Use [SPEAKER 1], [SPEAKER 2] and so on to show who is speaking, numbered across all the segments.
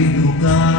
[SPEAKER 1] livre lugar.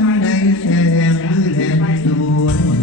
[SPEAKER 1] lên đây xem lên chuối